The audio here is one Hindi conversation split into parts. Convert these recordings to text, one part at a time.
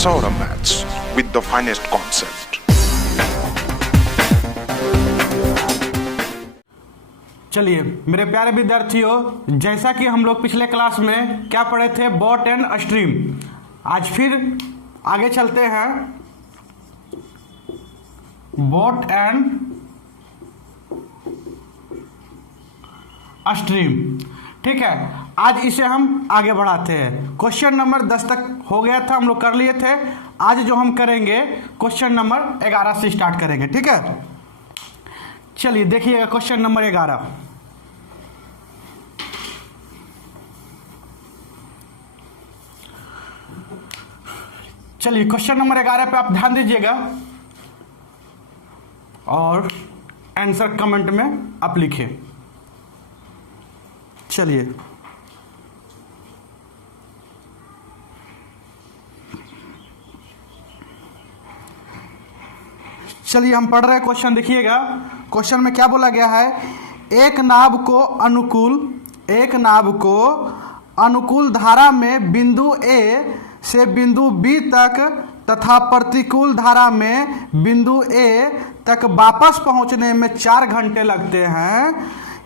Saurabh Maths with the finest concept. चलिए मेरे प्यारे विद्यार्थियों, जैसा कि हम लोग पिछले क्लास में क्या पढ़े थे, बॉट एंड स्ट्रीम। आज फिर आगे चलते हैं, बॉट एंड स्ट्रीम। ठीक है, आज इसे हम आगे बढ़ाते हैं। क्वेश्चन नंबर 10 तक हो गया था, हम लोग कर लिए थे। आज जो हम करेंगे क्वेश्चन नंबर 11 से स्टार्ट करेंगे। ठीक है, चलिए देखिएगा क्वेश्चन नंबर 11। चलिए क्वेश्चन नंबर 11 पे आप ध्यान दीजिएगा और आंसर कमेंट में आप लिखिए। चलिए हम पढ़ रहे हैं क्वेश्चन। देखिएगा क्वेश्चन में क्या बोला गया है, एक नाव को अनुकूल धारा में बिंदु ए से बिंदु बी तक तथा प्रतिकूल धारा में बिंदु ए तक वापस पहुंचने में 4 घंटे लगते हैं।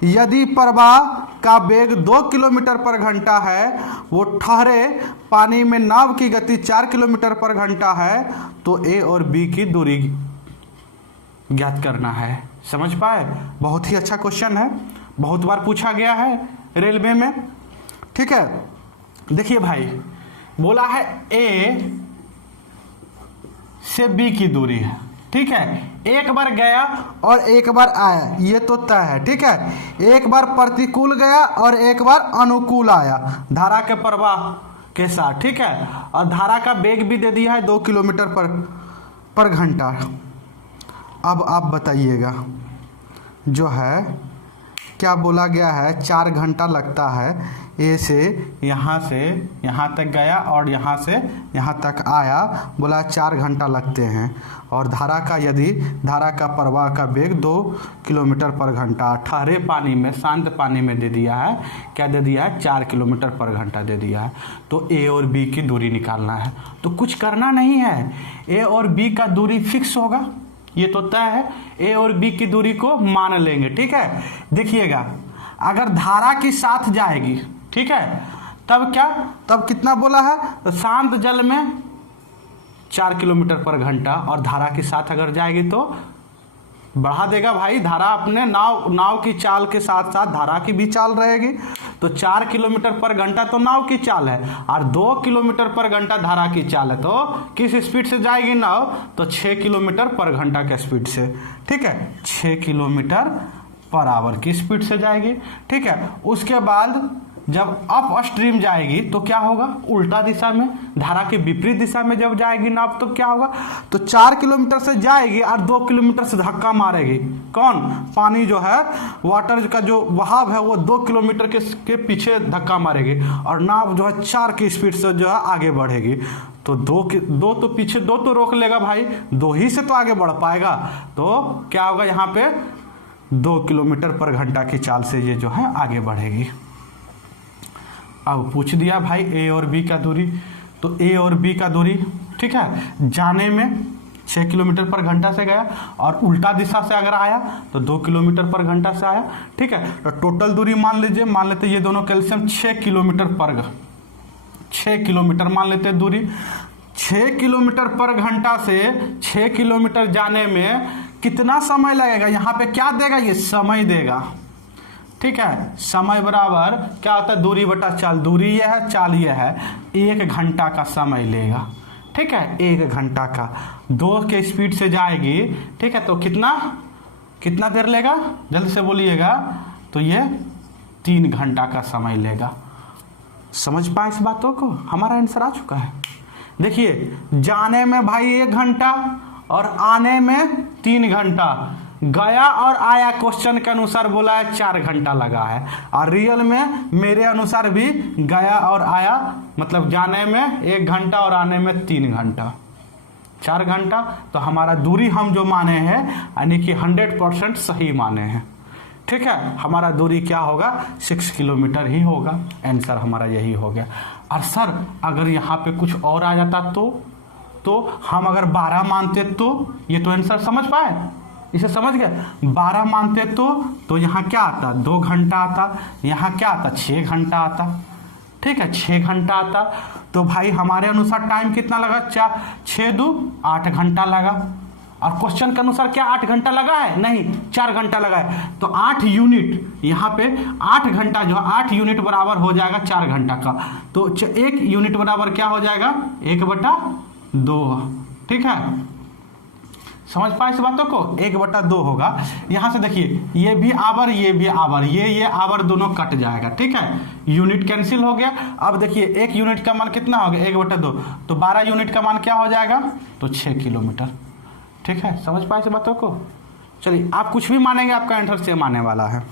यदि प्रवाह का वेग 2 किलोमीटर पर घंटा है, वो ठहरे पानी में नाव की गति 4 किलोमीटर पर घंटा है, तो ए और बी की दूरी ज्ञात करना है। समझ पाए? बहुत ही अच्छा क्वेश्चन है, बहुत बार पूछा गया है रेलवे में। ठीक है, देखिए भाई, बोला है ए से बी की दूरी है। ठीक है, एक बार गया और एक बार आया, ये तो तय है। ठीक है, एक बार प्रतिकूल गया और एक बार अनुकूल आया धारा के प्रवाह के साथ। ठीक है, और धारा का वेग भी दे दिया है 2 किलोमीटर पर घंटा। अब आप बताइएगा, जो है क्या बोला गया है, 4 घंटा लगता है। ए से यहाँ तक गया और यहाँ से यहाँ तक आया, बोला 4 घंटा लगते हैं। और धारा का प्रवाह का वेग 2 किलोमीटर पर घंटा, ठहरे पानी में, शांत पानी में दे दिया है। क्या दे दिया है? 4 किलोमीटर पर घंटा दे दिया है। तो ए और बी की दूरी निकालना है। तो कुछ करना नहीं है, ए और बी का दूरी फिक्स होगा, ये तो तय है। ए और बी की दूरी को मान लेंगे। ठीक है, देखिएगा अगर धारा के साथ जाएगी, ठीक है, तब कितना बोला है, तो शांत जल में 4 किलोमीटर पर घंटा, और धारा के साथ अगर जाएगी तो बढ़ा देगा भाई। धारा अपने नाव की चाल के साथ साथ धारा की भी चाल रहेगी। तो 4 किलोमीटर पर घंटा तो नाव की चाल है, और 2 किलोमीटर पर घंटा धारा की चाल है। तो किस स्पीड से जाएगी नाव? तो 6 किलोमीटर पर घंटा के स्पीड से। ठीक है, 6 किलोमीटर पर आवर की स्पीड से जाएगी। ठीक है, उसके बाद जब अप स्ट्रीम जाएगी तो क्या होगा, उल्टा दिशा में, धारा के विपरीत दिशा में जब जाएगी नाव तो क्या होगा, तो 4 किलोमीटर से जाएगी और 2 किलोमीटर से धक्का मारेगी। कौन? पानी जो है, वाटर का जो बहाव है वो 2 किलोमीटर के पीछे धक्का मारेगी, और नाव जो है 4 की स्पीड से जो है आगे बढ़ेगी। तो दो तो पीछे, 2 तो रोक लेगा भाई, 2 ही से तो आगे बढ़ पाएगा। तो क्या होगा, यहाँ पे 2 किलोमीटर पर घंटा की चाल से ये जो है आगे बढ़ेगी। अब पूछ दिया भाई ए और बी का दूरी, तो ए और बी का दूरी, ठीक है, जाने में 6 किलोमीटर पर घंटा से गया, और उल्टा दिशा से अगर आया तो 2 किलोमीटर पर घंटा से आया। ठीक है, तो टोटल दूरी मान लेते ये दोनों कैल्शियम 6 किलोमीटर मान लेते दूरी। 6 किलोमीटर पर घंटा से 6 किलोमीटर जाने में कितना समय लगेगा? यहाँ पे क्या देगा, ये समय देगा। ठीक है, समय बराबर क्या होता है, दूरी बटा चाल। दूरी ये है, चाल ये है, 1 घंटा का समय लेगा। ठीक है, 1 घंटा का, 2 के स्पीड से जाएगी। ठीक है, तो कितना देर लेगा, जल्दी से बोलिएगा। तो ये 3 घंटा का समय लेगा। समझ पाए इस बातों को? हमारा आंसर आ चुका है। देखिए, जाने में भाई 1 घंटा और आने में 3 घंटा, गया और आया क्वेश्चन के अनुसार बोला है 4 घंटा लगा है, और रियल में मेरे अनुसार भी गया और आया, मतलब जाने में 1 घंटा और आने में 3 घंटा, 4 घंटा। तो हमारा दूरी हम जो माने हैं, यानी कि 100% सही माने हैं। ठीक है, हमारा दूरी क्या होगा, 6 किलोमीटर ही होगा। आंसर हमारा यही हो गया। और सर अगर यहाँ पे कुछ और आ जाता तो हम अगर 12 मानते तो ये तो आंसर समझ पाए, इसे समझ गए। 12 मानते तो यहाँ क्या आता, 2 घंटा आता, यहाँ क्या आता, 6 घंटा आता, ठीक है, 6 घंटा आता। तो भाई हमारे अनुसार टाइम कितना लगा, 6 2 8 घंटा लगा। और क्वेश्चन के अनुसार क्या 8 घंटा लगा है, नहीं 4 घंटा लगा है। तो 8 यूनिट यहाँ पे 8 घंटा जो 8 यूनिट बराबर हो जाएगा 4 घंटा का। तो 1 यूनिट बराबर क्या हो जाएगा, 1/2, ठीक है। समझ पाए इस बातों को, 1/2 होगा। यहाँ से देखिए ये भी आवर, ये भी आवर, ये आवर दोनों कट जाएगा, ठीक है, यूनिट कैंसिल हो गया। अब देखिए 1 यूनिट का मान कितना हो गया, 1/2, तो 12 यूनिट का मान क्या हो जाएगा, तो 6 किलोमीटर, ठीक है। समझ पाए इस बातों को। चलिए आप कुछ भी मानेंगे आपका आंसर सेम आने वाला है।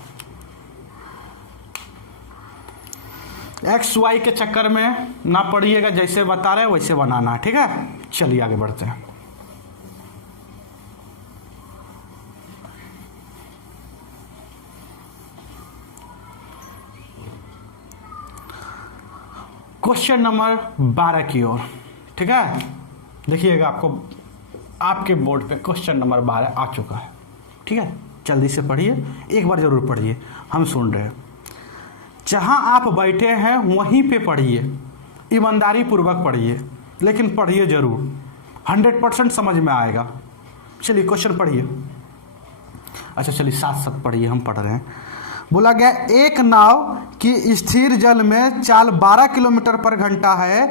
XY के चक्कर में ना पड़िएगा, जैसे बता रहे वैसे बनाना है, ठीक है। चलिए आगे बढ़ते हैं। क्वेश्चन नंबर 12 की ओर, ठीक है। देखिएगा आपको आपके बोर्ड पे क्वेश्चन नंबर 12 आ चुका है, ठीक है। जल्दी से पढ़िए, एक बार जरूर पढ़िए, हम सुन रहे हैं। जहां आप बैठे हैं वहीं पे पढ़िए, ईमानदारी पूर्वक पढ़िए, लेकिन पढ़िए जरूर, 100% समझ में आएगा। चलिए क्वेश्चन पढ़िए। अच्छा चलिए साथ साथ पढ़िए, हम पढ़ रहे हैं। बोला गया एक नाव की स्थिर जल में चाल 12 किलोमीटर पर घंटा है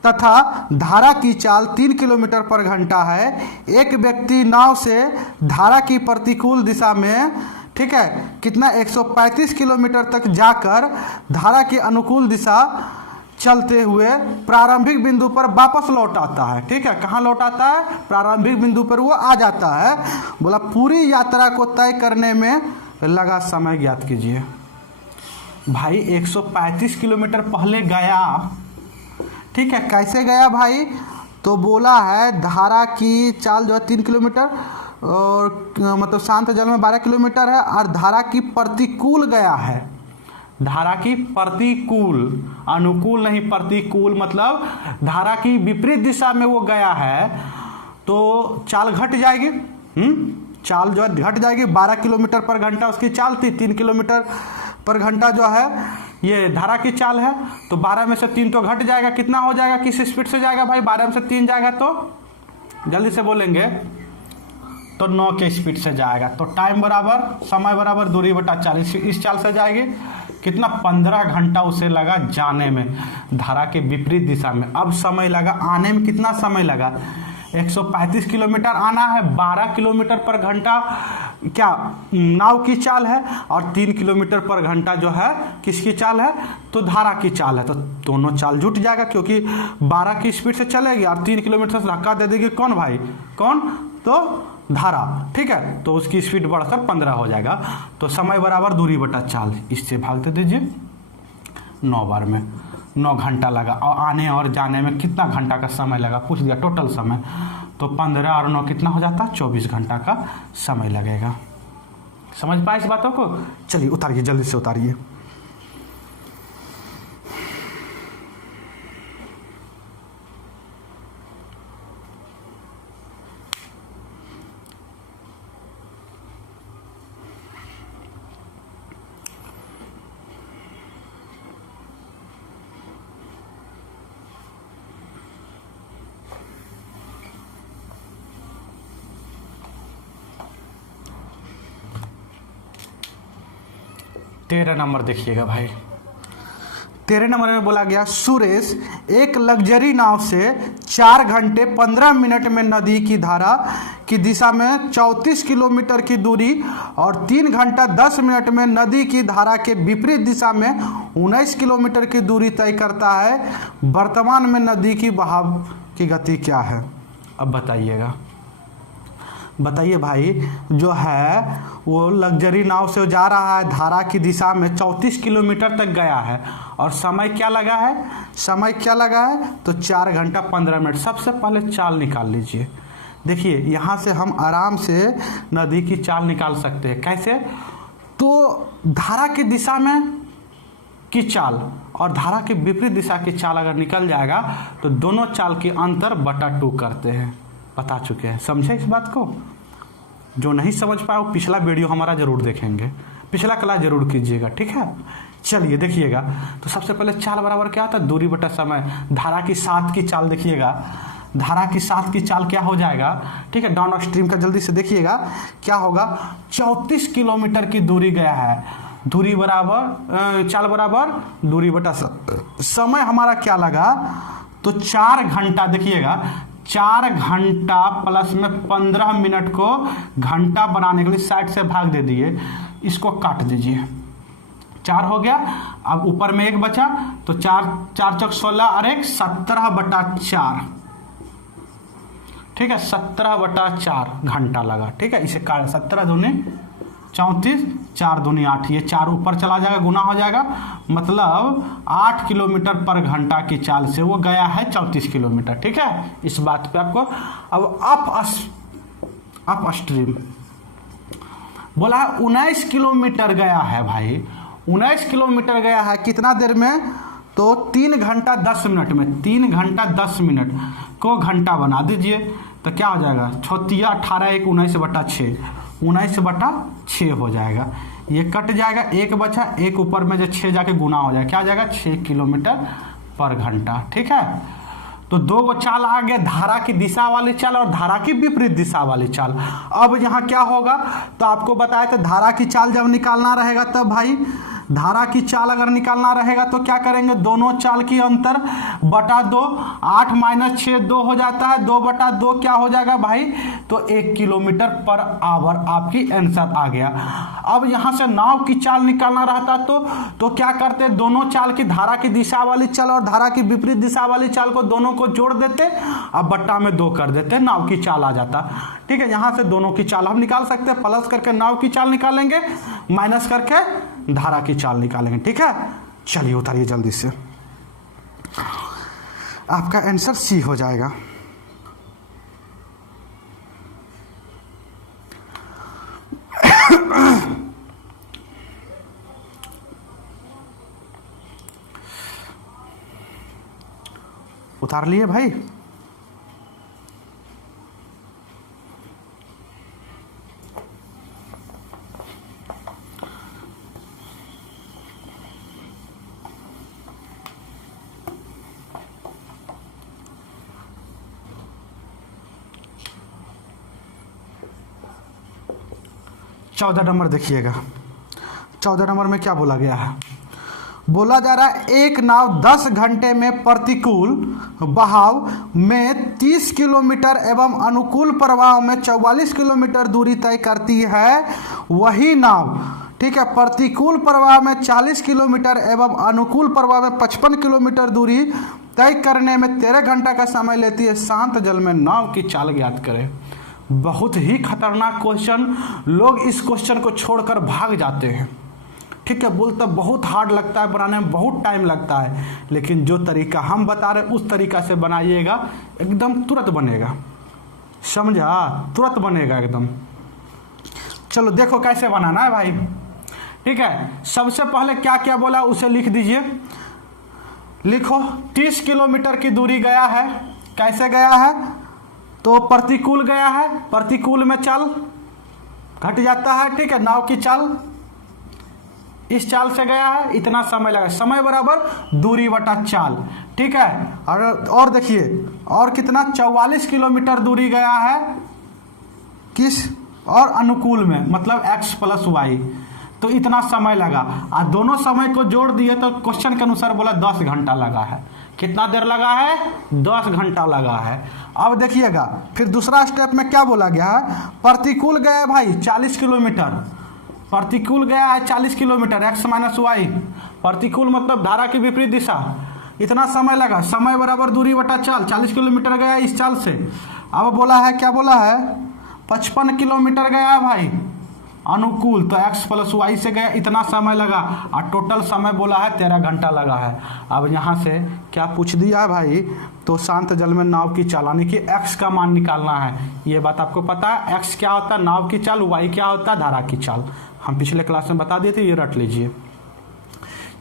तथा धारा की चाल 3 किलोमीटर पर घंटा है। एक व्यक्ति नाव से धारा की प्रतिकूल दिशा में, ठीक है, कितना 135 किलोमीटर तक जाकर धारा की अनुकूल दिशा चलते हुए प्रारंभिक बिंदु पर वापस लौट आता है, ठीक है। कहाँ लौट आता है, प्रारंभिक बिंदु पर वो आ जाता है। बोला पूरी यात्रा को तय करने में लगा समय ज्ञात कीजिए। भाई 135 किलोमीटर पहले गया, ठीक है, कैसे गया भाई, तो बोला है धारा की चाल जो है 3 किलोमीटर और मतलब शांत जल में 12 किलोमीटर है, और धारा की प्रतिकूल गया है, धारा की प्रतिकूल, अनुकूल नहीं, प्रतिकूल मतलब धारा की विपरीत दिशा में वो गया है, तो चाल घट जाएगी, चाल जो है घट जाएगी। 12 किलोमीटर पर घंटा उसकी चाल थी, 3 किलोमीटर पर घंटा जो है ये धारा की चाल है, तो 12 में से 3 तो घट जाएगा, कितना हो जाएगा, किस स्पीड से जाएगा भाई, 12 में से 3 जाएगा तो जल्दी से बोलेंगे, तो 9 के स्पीड से जाएगा। तो टाइम बराबर समय बराबर दूरी बटा 40, इस चाल से जाएगी, कितना 15 घंटा उसे लगा जाने में धारा के विपरीत दिशा में। अब समय लगा आने में, कितना समय लगा, 135 किलोमीटर आना है, 12 किलोमीटर पर घंटा क्या नाव की चाल है, और 3 किलोमीटर पर घंटा जो है किसकी चाल है, तो धारा की चाल है। तो दोनों चाल जुट जाएगा, क्योंकि 12 की स्पीड से चलेगी और 3 किलोमीटर से धक्का दे देगी कौन भाई, कौन, तो धारा, ठीक है। तो उसकी स्पीड बढ़कर 15 हो जाएगा। तो समय बराबर दूरी बटा चाल, इससे भाग दे दीजिए 9 बार में, 9 घंटा लगा। और आने और जाने में कितना घंटा का समय लगा पूछ दिया, टोटल समय, तो 15 और 9 कितना हो जाता, 24 घंटा का समय लगेगा। समझ पाए इस बातों को। चलिए उतारिए, जल्दी से उतारिए। तेरह नंबर देखिएगा भाई। 13 नंबर में बोला गया सुरेश एक लग्जरी नाव से 4 घंटे 15 मिनट में नदी की धारा की दिशा में 34 किलोमीटर की दूरी और 3 घंटा 10 मिनट में नदी की धारा के विपरीत दिशा में 19 किलोमीटर की दूरी तय करता है। वर्तमान में नदी की बहाव की गति क्या है। अब बताइएगा, बताइए भाई, जो है वो लग्जरी नाव से जा रहा है, धारा की दिशा में 34 किलोमीटर तक गया है, और समय क्या लगा है, समय क्या लगा है, तो 4 घंटा 15 मिनट। सबसे पहले चाल निकाल लीजिए। देखिए यहाँ से हम आराम से नदी की चाल निकाल सकते हैं। कैसे, तो धारा की दिशा में की चाल और धारा के विपरीत दिशा की चाल अगर निकल जाएगा तो दोनों चाल के अंतर बटा 2 करते हैं। बता चुके हैं, समझे इस बात को? जो नहीं समझ पाए वो पिछला वीडियो हमारा जरूर देखेंगे, पिछला क्लास जरूर कीजिएगा, ठीक है। चलिए देखिएगा, तो सबसे पहले चाल बराबर क्या होता है? दूरी बटा समय। धारा की साथ की चाल देखिएगा, धारा की साथ की चाल क्या हो जाएगा, ठीक है। डाउन स्ट्रीम का जल्दी से देखिएगा क्या होगा। 34 किलोमीटर की दूरी गया है, दूरी बराबर चाल बराबर दूरी बटा समय हमारा क्या लगा, तो 4 घंटा। देखिएगा 4 घंटा प्लस में 15 मिनट को घंटा बनाने के लिए साइड से भाग दे दिए, इसको काट दीजिए, 4 हो गया। अब ऊपर में 1 बचा, तो 4 चौक 16 और 1 17/4, ठीक है। 17/4 घंटा लगा, ठीक है। इसे काट, 17 दूनी 34, 4 दूनी 8, ये 4 ऊपर चला जाएगा, गुना हो जाएगा, मतलब 8 किलोमीटर पर घंटा की चाल से वो गया है 34 किलोमीटर, ठीक है। इस बात पे आपको अब अप स्ट्रीम बोला है 19 किलोमीटर गया है भाई, 19 किलोमीटर गया है कितना देर में, तो 3 घंटा 10 मिनट में, 3 घंटा 10 मिनट को घंटा बना दीजिए, तो क्या हो जाएगा, 18 1 19/6, 19/6 हो जाएगा। ये कट जाएगा, 1 बचा, 1 ऊपर में जो 6 जाके गुना हो जाएगा, क्या आ जाएगा 6 किलोमीटर पर घंटा, ठीक है। तो 2 चाल आ गया, धारा की दिशा वाली चाल और धारा की विपरीत दिशा वाली चाल। अब यहाँ क्या होगा, तो आपको बताया था धारा की चाल जब निकालना रहेगा तब भाई, धारा की चाल अगर निकालना रहेगा तो क्या करेंगे, दोनों चाल की अंतर बटा 2, 8 - 6 2 हो जाता है, 2/2 क्या हो जाएगा भाई, तो 1 किलोमीटर पर आवर आपकी आंसर आ गया। अब यहाँ से नाव की चाल निकालना रहता तो क्या करते, दोनों चाल की, धारा की दिशा वाली चाल और धारा की विपरीत दिशा वाली चाल को दोनों को जोड़ देते, अब बट्टा में 2 कर देते, नाव की चाल आ जाता, ठीक है। यहाँ से दोनों की चाल हम निकाल सकते हैं, प्लस करके नाव की चाल निकालेंगे, माइनस करके धारा की चाल निकालेंगे, ठीक है। चलिए उतारिए जल्दी से, आपका आंसर सी हो जाएगा। उतार लिए भाई, चौदह नंबर देखिएगा, 14 नंबर में क्या बोला गया है, बोला जा रहा है एक नाव 10 घंटे में प्रतिकूल बहाव में 30 किलोमीटर एवं अनुकूल प्रवाह में 44 किलोमीटर दूरी तय करती है, वही नाव, ठीक है, प्रतिकूल प्रवाह में 40 किलोमीटर एवं अनुकूल प्रवाह में 55 किलोमीटर दूरी तय करने में 13 घंटा का समय लेती है, शांत जल में नाव की चाल ज्ञात करें। बहुत ही खतरनाक क्वेश्चन, लोग इस क्वेश्चन को छोड़कर भाग जाते हैं, ठीक है। बोलते बहुत हार्ड लगता है बनाने में, बहुत टाइम लगता है, लेकिन जो तरीका हम बता रहे हैं उस तरीका से बनाइएगा, एकदम तुरंत बनेगा, समझा, तुरंत बनेगा एकदम। चलो देखो कैसे बनाना है भाई, ठीक है। सबसे पहले क्या क्या बोला उसे लिख दीजिए, लिखो 30 किलोमीटर की दूरी गया है, कैसे गया है, तो प्रतिकूल गया है, प्रतिकूल में चाल घट जाता है, ठीक है। नाव की चाल इस चाल से गया है, इतना समय लगा, समय बराबर दूरी बटा चाल, ठीक है। और देखिए और कितना 44 किलोमीटर दूरी गया है, किस और अनुकूल में, मतलब x + y, तो इतना समय लगा, और दोनों समय को जोड़ दिए तो क्वेश्चन के अनुसार बोला 10 घंटा लगा है। कितना देर लगा है, 10 घंटा लगा है। अब देखिएगा फिर दूसरा स्टेप में क्या बोला गया है, प्रतिकूल गया है भाई 40 किलोमीटर, प्रतिकूल गया है 40 किलोमीटर, x - y, प्रतिकूल मतलब धारा की विपरीत दिशा, इतना समय लगा, समय बराबर दूरी बटा चाल, 40 किलोमीटर गया इस चाल से। अब बोला है, क्या बोला है, 55 किलोमीटर गया है भाई अनुकूल, तो x + y से गया, इतना समय लगा, और टोटल समय बोला है 13 घंटा लगा है। अब यहाँ से क्या पूछ दिया है भाई, तो शांत जल में नाव की चाल, यानी कि x का मान निकालना है, ये बात आपको पता है। x क्या होता है नाव की चाल, y क्या होता है धारा की चाल, हम पिछले क्लास में बता दिए थे, ये रट लीजिए।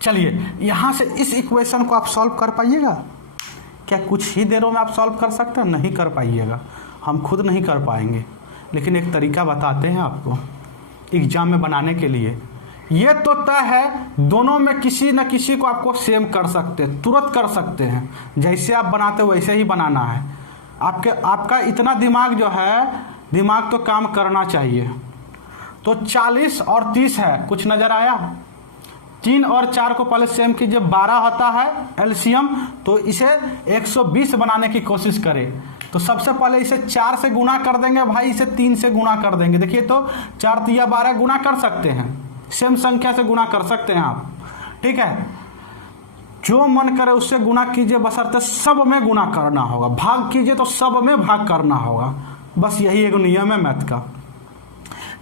चलिए यहाँ से इस इक्वेशन को आप सॉल्व कर पाइएगा क्या? कुछ ही देरों में आप सॉल्व कर सकते हैं? नहीं कर पाइएगा, हम खुद नहीं कर पाएंगे, लेकिन एक तरीका बताते हैं आपको एग्जाम में बनाने के लिए। ये तो तय है दोनों में किसी न किसी को आपको सेम कर सकते हैं, तुरंत कर सकते हैं, जैसे आप बनाते वैसे ही बनाना है। आपका इतना दिमाग जो है, दिमाग तो काम करना चाहिए। तो 40 और 30 है, कुछ नज़र आया? 3 और 4 को पहले सेम कीजिए, 12 होता है एलसीएम, तो इसे 120 बनाने की कोशिश करें। तो सबसे पहले इसे 4 से गुना कर देंगे भाई, इसे 3 से गुना कर देंगे। देखिए तो 4 तिया 12 गुना कर सकते हैं, सेम संख्या से गुना कर सकते हैं आप, ठीक है। जो मन करे उससे गुना कीजिए, बशर्ते सब में गुना करना होगा। भाग कीजिए तो सब में भाग करना होगा, बस यही एक नियम है मैथ का।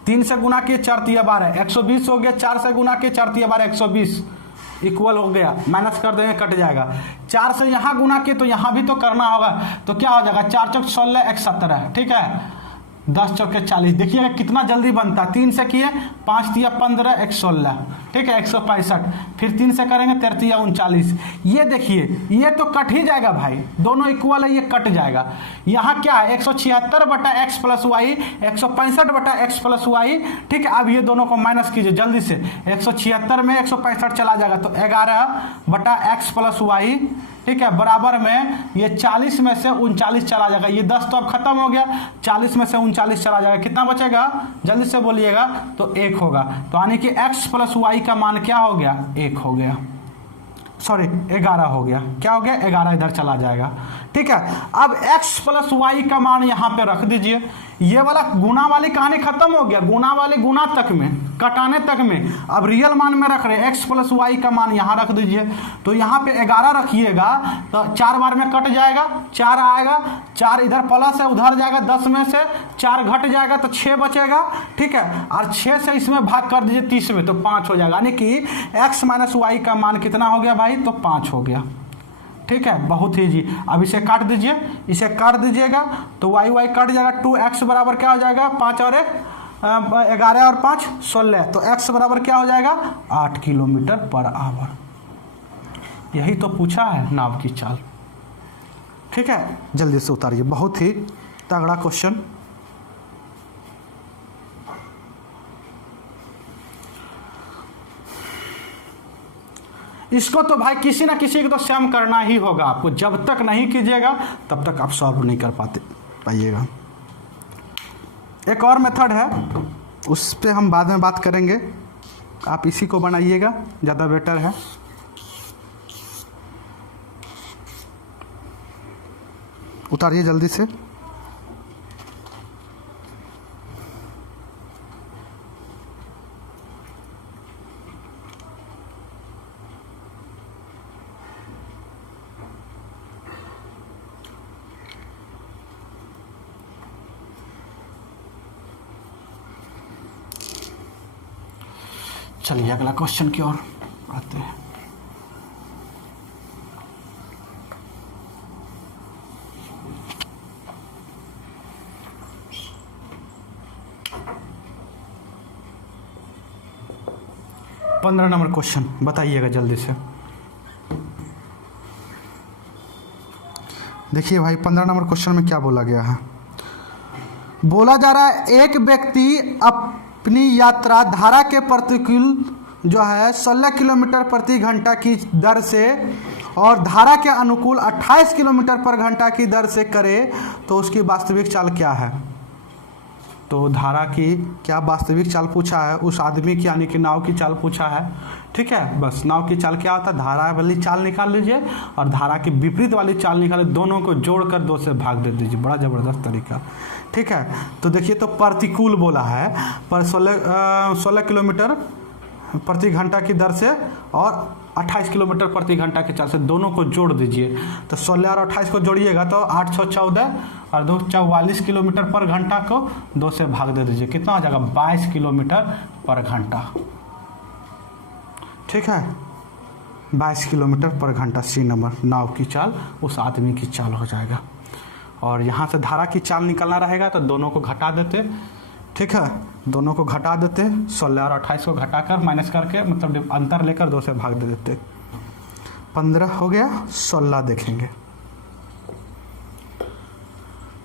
3 से गुना किए 4 तिया 12 120 हो गया, 4 से गुना किए 4 तिया 12 120 इक्वल हो गया, माइनस कर देंगे कट जाएगा। 4 से यहाँ गुना किए तो यहाँ भी तो करना होगा, तो क्या हो जाएगा 4 चौक 16 1 17, ठीक है, 10 चौके 40। देखिएगा कितना जल्दी बनता है। 3 से किए 5 तिया 15 1 16, ठीक है, 165। फिर 3 से करेंगे 13 तिया 39। ये देखिए ये तो कट ही जाएगा भाई, दोनों इक्वल है, ये कट जाएगा। यहाँ क्या है 176 बटा एक्स प्लस वाई, 165 बटा एक्स प्लस वाई, ठीक है। अब ये दोनों को माइनस कीजिए जल्दी से, 176 में 165 चला जाएगा तो 11 बटा एक्स प्लस वाई, ठीक है, बराबर में ये 40 में से 39 चला जाएगा। ये 10 तो अब खत्म हो गया, 40 में से 39 चला जाएगा, कितना बचेगा जल्दी से बोलिएगा? तो 1 होगा। तो यानी कि x प्लस वाई का मान क्या हो गया? 1 हो गया, सॉरी 11 हो गया। क्या हो गया? 11 इधर चला जाएगा, ठीक है। अब x प्लस वाई का मान यहाँ पे रख दीजिए। ये वाला गुना वाली कहानी खत्म हो गया, गुना वाली गुना तक में, कटाने तक में। अब रियल मान में रख रहे, x प्लस वाई का मान यहाँ रख दीजिए। तो यहाँ पे 11 रखिएगा तो 4 बार में कट जाएगा, 4 आएगा, 4 इधर प्लस है उधर जाएगा, 10 में से 4 घट जाएगा तो 6 बचेगा, ठीक है। और 6 से इसमें भाग कर दीजिए 30 में तो 5 हो जाएगा, यानी कि x माइनस वाई का मान कितना हो गया भाई? तो 5 हो गया, ठीक है, बहुत ही जी। अब इसे काट दीजिए, इसे काट दीजिएगा तो वाई वाई कट जाएगा। 2x बराबर क्या हो जाएगा? 5 और 1 11 और 5 16, तो x बराबर क्या हो जाएगा? 8 किलोमीटर पर आवर। यही तो पूछा है नाव की चाल, ठीक है। जल्दी से उतारिए, बहुत ही तगड़ा क्वेश्चन। इसको तो भाई किसी ना किसी को तो सेम करना ही होगा आपको, जब तक नहीं कीजिएगा तब तक आप सॉल्व नहीं कर पाइएगा। एक और मेथड है, उस पर हम बाद में बात करेंगे, आप इसी को बनाइएगा, ज़्यादा बेटर है। उतारिए जल्दी से। चलिए अगला क्वेश्चन की ओर आते हैं। पंद्रह नंबर क्वेश्चन बताइएगा जल्दी से। देखिए भाई 15 नंबर क्वेश्चन में क्या बोला गया है। बोला जा रहा है एक व्यक्ति अपनी यात्रा धारा के प्रतिकूल जो है 16 किलोमीटर प्रति घंटा की दर से और धारा के अनुकूल 28 किलोमीटर पर घंटा की दर से करे तो उसकी वास्तविक चाल क्या है। तो धारा की क्या वास्तविक चाल पूछा है, उस आदमी की यानी कि नाव की चाल पूछा है, ठीक है। बस नाव की चाल क्या होता है, धारा वाली चाल निकाल लीजिए और धारा की विपरीत वाली चाल निकाले, दोनों को जोड़कर 2 से भाग दे दीजिए। बड़ा ज़बरदस्त तरीका, ठीक है। तो देखिए तो प्रतिकूल बोला है पर 16 किलोमीटर प्रति घंटा की दर से और 28 किलोमीटर प्रति घंटा की चाल से, दोनों को जोड़ दीजिए। तो 16 और 28 को जोड़िएगा तो 8 6 14 और 2 44 किलोमीटर पर घंटा को 2 से भाग दे दीजिए, कितना हो जाएगा 22 किलोमीटर पर घंटा, ठीक है। 22 किलोमीटर पर घंटा सी नंबर नाव की चाल उस आदमी की चाल हो जाएगा। और यहाँ से धारा की चाल निकलना रहेगा तो दोनों को घटा देते, ठीक है, दोनों को घटा देते, 16 और 28 को घटाकर माइनस करके मतलब अंतर लेकर 2 से भाग दे देते, 15 हो गया, 16 देखेंगे।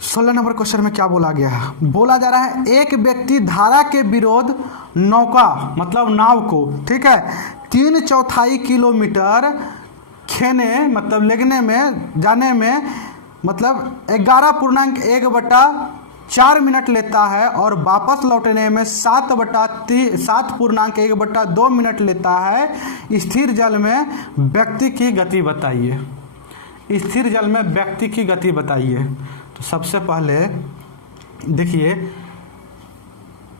16 नंबर क्वेश्चन में क्या बोला गया है? बोला जा रहा है एक व्यक्ति धारा के विरोध नौका मतलब नाव को, ठीक है, 3/4 किलोमीटर खेने मतलब लेगने में जाने में मतलब 11.1/4 मिनट लेता है और वापस लौटने में 7.1/2 मिनट लेता है। स्थिर जल में व्यक्ति की गति बताइए। स्थिर जल में व्यक्ति की गति बताइए। तो सबसे पहले देखिए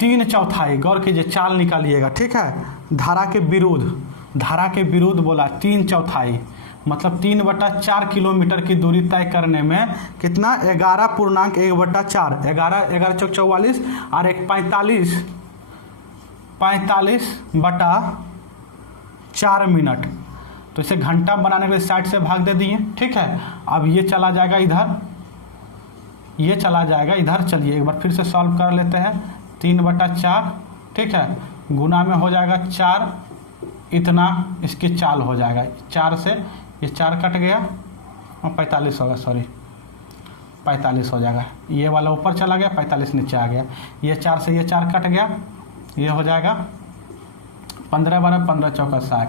3/4 गौर कीजिए, चाल निकालिएगा, ठीक है। धारा के विरुद्ध बोला 3/4 मतलब 3/4 किलोमीटर की दूरी तय करने में कितना 11.1/4 11 चौक 44 और 45/4 मिनट। तो इसे घंटा बनाने के लिए 60 से भाग दे दिए, ठीक है। अब ये चला जाएगा इधर, ये चला जाएगा इधर। चलिए एक बार फिर से सॉल्व कर लेते हैं। 3/4, ठीक है, गुना में हो जाएगा 4, इतना इसकी चाल हो जाएगा। 4 से ये 4 कट गया और 45 होगा, सॉरी 45 हो जाएगा। ये वाला ऊपर चला गया, 45 नीचे आ गया। ये 4 से ये 4 कट गया, ये हो जाएगा 15 12 15 चौका 60।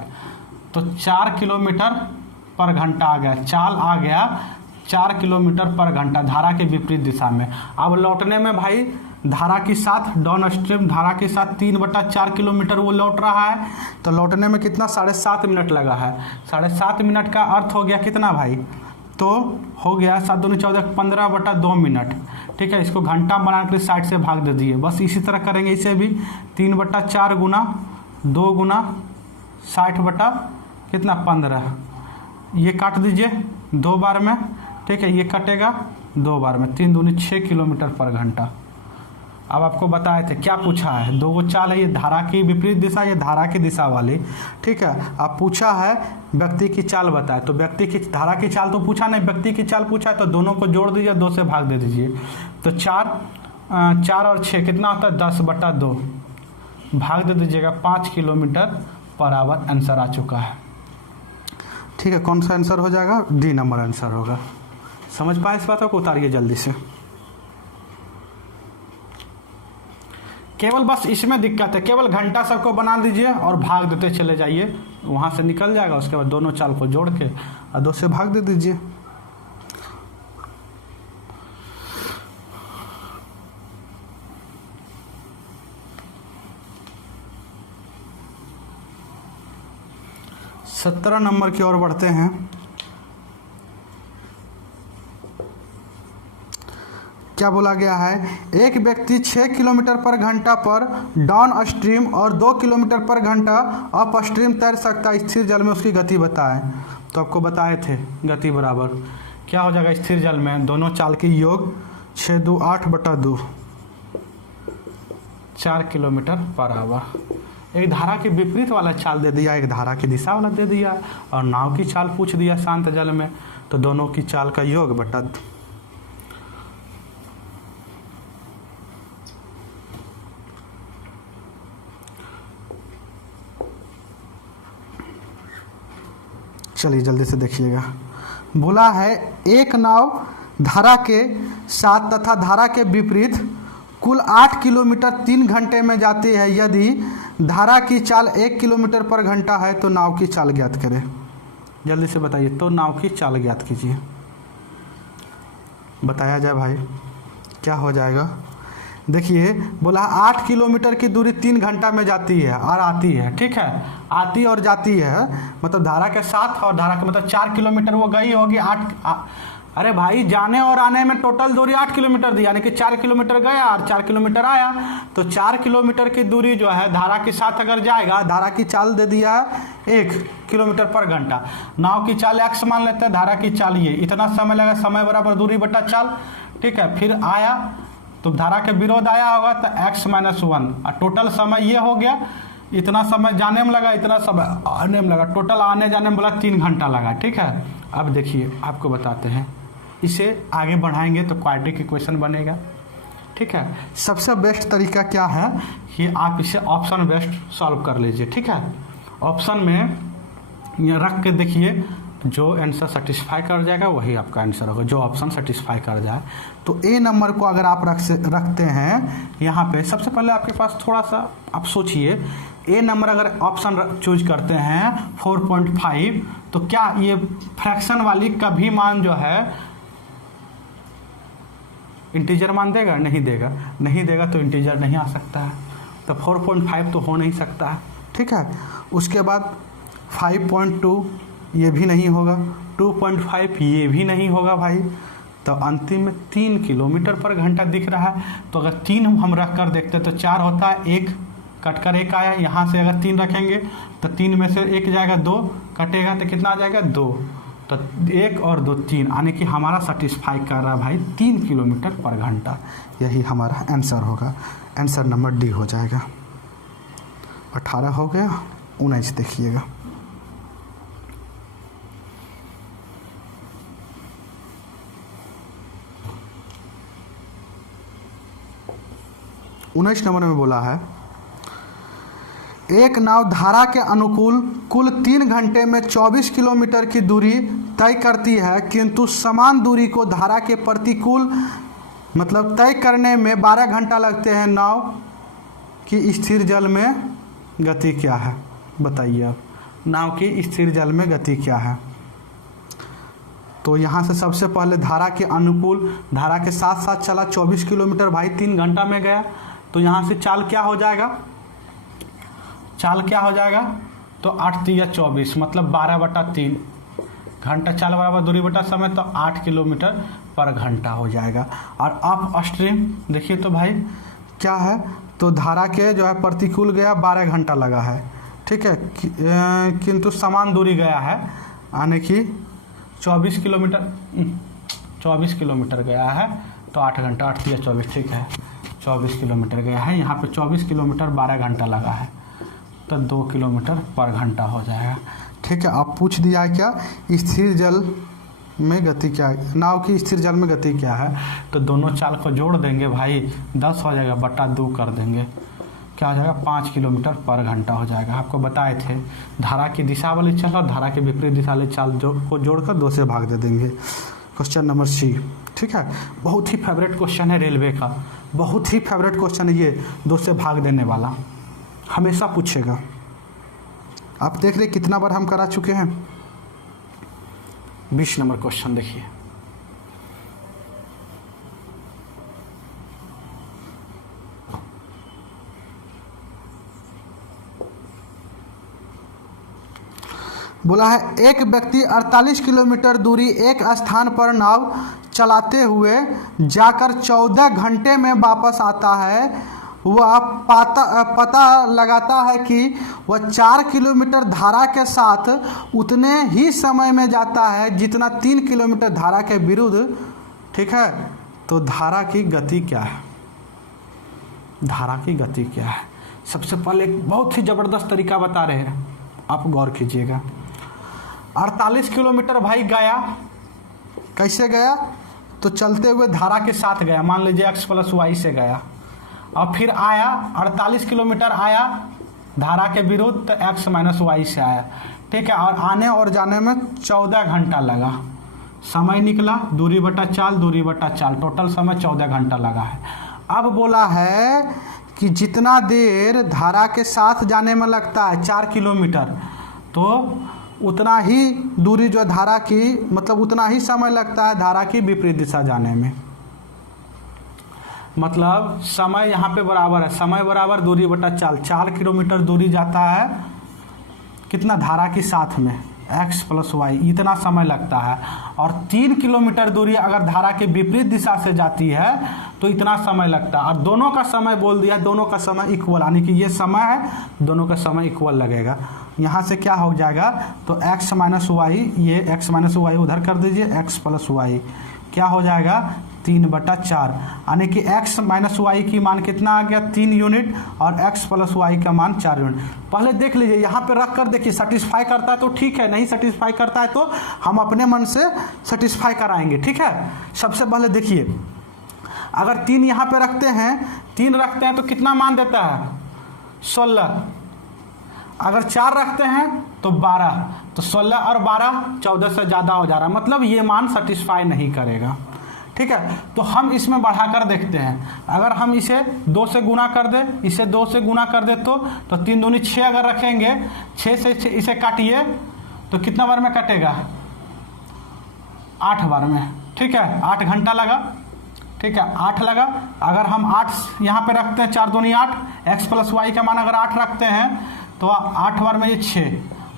तो 4 किलोमीटर पर घंटा आ गया, चाल आ गया 4 किलोमीटर पर घंटा धारा के विपरीत दिशा में। अब लौटने में भाई धारा के साथ डाउन स्ट्रीम धारा के साथ 3/4 किलोमीटर वो लौट रहा है। तो लौटने में कितना 7.5 मिनट लगा है। 7.5 मिनट का अर्थ हो गया कितना भाई? तो हो गया 7 दूनी 14 15/2 मिनट, ठीक है। इसको घंटा बनाने के लिए 60 से भाग दे दिए। बस इसी तरह करेंगे इसे भी। 3/4 गुना 2 गुना 60 कितना 15। ये काट दीजिए 2 बार में, ठीक है। ये कटेगा 2 बार में। 3 दूनी 6 किलोमीटर पर घंटा। अब आपको बताए थे क्या पूछा है, 2 चाल है, ये धारा की विपरीत दिशा, ये धारा की दिशा वाली, ठीक है। अब पूछा है व्यक्ति की चाल बताए, तो व्यक्ति की धारा की चाल तो पूछा नहीं, व्यक्ति की चाल पूछा है। तो दोनों को जोड़ दीजिए, 2 से भाग दे दीजिए। तो 4 और 6 कितना होता है 10/2 भाग दे दीजिएगा 5 किलोमीटर पर आवर। आंसर आ चुका है, ठीक है। कौन सा आंसर हो जाएगा? डी नंबर आंसर होगा। समझ पाए इस बातों को? उतारिए जल्दी से। केवल बस इसमें दिक्कत है, केवल घंटा सबको बना दीजिए और भाग देते चले जाइए, वहाँ से निकल जाएगा। उसके बाद दोनों चाल को जोड़ के और 2 से भाग दे दीजिए। सत्रह नंबर की ओर बढ़ते हैं। क्या बोला गया है? एक व्यक्ति 6 किलोमीटर पर घंटा पर डाउन स्ट्रीम और 2 किलोमीटर पर घंटा अप स्ट्रीम तैर सकता है। स्थिर जल में उसकी गति बताएं। तो आपको बताए थे गति बराबर क्या हो जाएगा स्थिर जल में? दोनों चाल की योग 6 2 8/2 4 किलोमीटर पर आवर। एक धारा के विपरीत वाला चाल दे दिया, एक धारा की दिशा वाला दे दिया, और नाव की चाल पूछ दिया शांत जल में। तो दोनों की चाल का योग बटा। चलिए जल्दी से देखिएगा। बोला है एक नाव धारा के साथ तथा धारा के विपरीत कुल 8 किलोमीटर 3 घंटे में जाती है। यदि धारा की चाल 1 किलोमीटर पर घंटा है तो नाव की चाल ज्ञात करें। जल्दी से बताइए। तो नाव की चाल ज्ञात कीजिए, बताया जाए भाई क्या हो जाएगा। देखिए बोला 8 किलोमीटर की दूरी 3 घंटा में जाती है और आती है, ठीक है। आती और जाती है मतलब धारा के साथ, और धारा के मतलब 4 किलोमीटर वो गई होगी। अरे भाई जाने और आने में टोटल दूरी 8 किलोमीटर दी, यानी कि 4 किलोमीटर गया और 4 किलोमीटर आया। तो 4 किलोमीटर की दूरी जो है धारा के साथ अगर जाएगा, धारा की चाल दे दिया है 1 किलोमीटर पर घंटा। नाव की चाल x मान लेते हैं, धारा की चाल ये इतना समय लगा, समय बराबर दूरी बटा चाल, ठीक है। फिर आया तो धारा के विरोध आया होगा तो x - 1 और टोटल समय ये हो गया। इतना समय जाने में लगा, इतना समय आने में लगा, टोटल आने जाने में बोला 3 घंटा लगा, ठीक है। अब देखिए आपको बताते हैं, इसे आगे बढ़ाएंगे तो क्वाड्रेटिक इक्वेशन बनेगा, ठीक है। सबसे बेस्ट तरीका क्या है कि आप इसे ऑप्शन बेस्ड सॉल्व कर लीजिए, ठीक है। ऑप्शन में ये रख के देखिए, जो आंसर सेटिस्फाई कर जाएगा वही आपका आंसर होगा, जो ऑप्शन सेटिस्फाई कर जाए। तो ए नंबर को अगर आप रखते हैं यहाँ पे, सबसे पहले आपके पास थोड़ा सा आप सोचिए, ए नंबर अगर ऑप्शन चूज करते हैं 4.5, तो क्या ये फ्रैक्शन वाली का भी मान जो है इंटीजर मान देगा? नहीं देगा। नहीं देगा तो इंटीजर नहीं आ सकता है, तो 4.5 तो हो नहीं सकता है, ठीक है। उसके बाद 5.2 ये भी नहीं होगा, 2.5 ये भी नहीं होगा भाई। तो अंतिम में 3 किलोमीटर पर घंटा दिख रहा है। तो अगर 3 हम रख कर देखते तो 4 होता है, 1 कट कर 1 आया। यहाँ से अगर 3 रखेंगे तो 3 में से 1 जाएगा, 2 कटेगा तो कितना आ जाएगा? 2। तो 1 और 2 3, यानी कि हमारा सेटिस्फाई कर रहा है भाई 3 किलोमीटर पर घंटा। यही हमारा आंसर होगा। आंसर नंबर डी हो जाएगा। 18 हो गया, 19 देखिएगा। उन्नीस नंबर में बोला है, एक नाव धारा के अनुकूल कुल 3 घंटे में 24 किलोमीटर की दूरी तय करती है, किंतु समान दूरी को धारा के प्रतिकूल मतलब तय करने में 12 घंटा लगते हैं। नाव की स्थिर जल में गति क्या है? बताइए अब, नाव की स्थिर जल में गति क्या है? तो यहाँ से सबसे पहले धारा के अनुकूल, धारा के साथ साथ चला 24 किलोमीटर भाई 3 घंटा में गया। तो यहाँ से चाल क्या हो जाएगा? चाल क्या हो जाएगा? तो 8 3 24, मतलब 12/3 घंटा चाल बराबर दूरी बटा समय, तो 8 किलोमीटर पर घंटा हो जाएगा। और अप स्ट्रीम देखिए तो भाई क्या है, तो धारा के जो है प्रतिकूल गया 12 घंटा लगा है, ठीक है, किंतु समान दूरी गया है, यानी कि 24 किलोमीटर गया है, तो 8 घंटा 8 3 24, ठीक है, 24 किलोमीटर गया है। यहाँ पे 24 किलोमीटर 12 घंटा लगा है, तो 2 किलोमीटर पर घंटा हो जाएगा, ठीक है। अब पूछ दिया है क्या, स्थिर जल में गति क्या है, नाव की स्थिर जल में गति क्या है? तो दोनों चाल को जोड़ देंगे भाई, 10 हो जाएगा, बटा 2 कर देंगे, क्या हो जाएगा? 5 किलोमीटर पर घंटा हो जाएगा। आपको बताए थे धारा की दिशा वाली चाल और धारा के विपरीत दिशा वाली चाल को जोड़कर 2 से भाग दे देंगे। क्वेश्चन नंबर सी, ठीक है। बहुत ही फेवरेट क्वेश्चन है रेलवे का, बहुत ही फेवरेट क्वेश्चन है ये, 2 से भाग देने वाला, हमेशा पूछेगा। आप देख रहे कितना बार हम करा चुके हैं। 20 नंबर क्वेश्चन देखिए, बोला है एक व्यक्ति 48 किलोमीटर दूरी एक स्थान पर नाव चलाते हुए जाकर 14 घंटे में वापस आता है। वह पता लगाता है कि वह 4 किलोमीटर धारा के साथ उतने ही समय में जाता है जितना 3 किलोमीटर धारा के विरुद्ध, ठीक है। तो धारा की गति क्या है? धारा की गति क्या है? सबसे पहले एक बहुत ही ज़बरदस्त तरीका बता रहे हैं, आप गौर कीजिएगा। 48 किलोमीटर भाई गया, कैसे गया? तो चलते हुए धारा के साथ गया, मान लीजिए x + y से गया, और फिर आया 48 किलोमीटर आया धारा के विरुद्ध, तो x - y से आया, ठीक है। और आने और जाने में 14 घंटा लगा, समय निकला दूरी बटा चाल, दूरी बटा चाल, टोटल समय 14 घंटा लगा है। अब बोला है कि जितना देर धारा के साथ जाने में लगता है 4 किलोमीटर, तो उतना ही दूरी जो धारा की मतलब उतना ही समय लगता है धारा की विपरीत दिशा जाने में। मतलब समय यहाँ पे बराबर है, समय बराबर दूरी बटा चाल, 4 किलोमीटर दूरी जाता है कितना धारा के साथ में, x + y, इतना समय लगता है। और 3 किलोमीटर दूरी अगर धारा के विपरीत दिशा से जाती है तो इतना समय लगता है। और दोनों का समय बोल दिया, दोनों का समय इक्वल, यानी कि ये समय है, दोनों का समय इक्वल लगेगा। यहाँ से क्या हो जाएगा? तो x - y, ये x - y उधर कर दीजिए, x + y क्या हो जाएगा? 3/4, यानी कि x - y की मान कितना आ गया? 3 यूनिट, और x + y का मान 4 यूनिट। पहले देख लीजिए, यहाँ पे रख कर देखिए, सेटिस्फाई करता है तो ठीक है, नहीं सेटिस्फाई करता है तो हम अपने मन से सेटिस्फाई कराएंगे, ठीक है। सबसे पहले देखिए, अगर 3 यहाँ पे रखते हैं, 3 रखते हैं तो कितना मान देता है 16। अगर 4 रखते हैं तो 12, तो 16 और 12 14 से ज़्यादा हो जा रहा है, मतलब ये मान सेटिस्फाई नहीं करेगा। ठीक है, तो हम इसमें बढ़ाकर देखते हैं। अगर हम इसे 2 से गुना कर दें, इसे 2 से गुना कर दे तो 3 दूनी 6 अगर रखेंगे, 6 से इसे काटिए तो कितना बार में कटेगा 8 बार में। ठीक है, 8 घंटा लगा। ठीक है, 8 लगा। अगर हम 8 यहाँ पे रखते हैं, 4 दूनी 8, x + y का मान अगर 8 रखते हैं तो 8 बार में ये 6,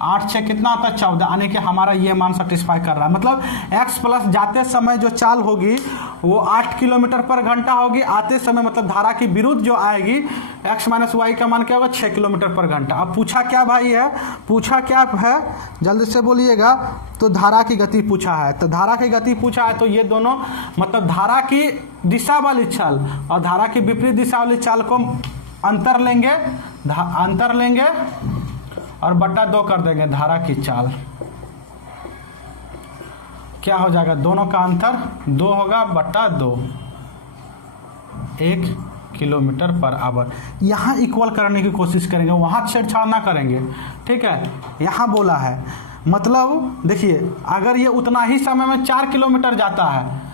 8 6 कितना होता है 14, यानी कि हमारा ये मान सेटिस्फाई कर रहा है। मतलब x+ जाते समय जो चाल होगी वो 8 किलोमीटर पर घंटा होगी, आते समय मतलब धारा की विरुद्ध जो आएगी x - y का मान क्या होगा 6 किलोमीटर पर घंटा। अब पूछा क्या भाई है, पूछा क्या है, जल्दी से बोलिएगा। तो धारा की गति पूछा है, तो धारा की गति पूछा है तो ये दोनों मतलब धारा की दिशा वाली चाल और धारा की विपरीत दिशा वाली चाल को अंतर लेंगे, अंतर लेंगे और बटा 2 कर देंगे। धारा की चाल क्या हो जाएगा, दोनों का अंतर 2 होगा बटा 2, 1 किलोमीटर पर आवर। यहाँ इक्वल करने की कोशिश करेंगे, वहाँ छेड़छाड़ ना करेंगे। ठीक है, यहाँ बोला है मतलब देखिए, अगर ये उतना ही समय में 4 किलोमीटर जाता है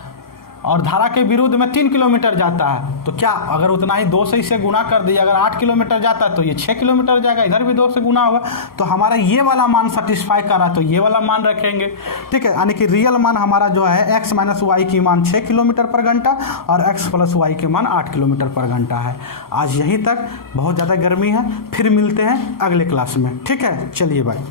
और धारा के विरुद्ध में 3 किलोमीटर जाता है तो क्या अगर उतना ही 2 से इसे गुना कर दिया, अगर 8 किलोमीटर जाता है तो ये 6 किलोमीटर जाएगा, इधर भी 2 से गुना होगा, तो हमारा ये वाला मान सेटिस्फाई कर रहा है तो ये वाला मान रखेंगे। ठीक है, यानी कि रियल मान हमारा जो है x - y की मान 6 किलोमीटर पर घंटा और x + y के मान 8 किलोमीटर पर घंटा है। आज यहीं तक, बहुत ज़्यादा गर्मी है, फिर मिलते हैं अगले क्लास में। ठीक है, चलिए बाय।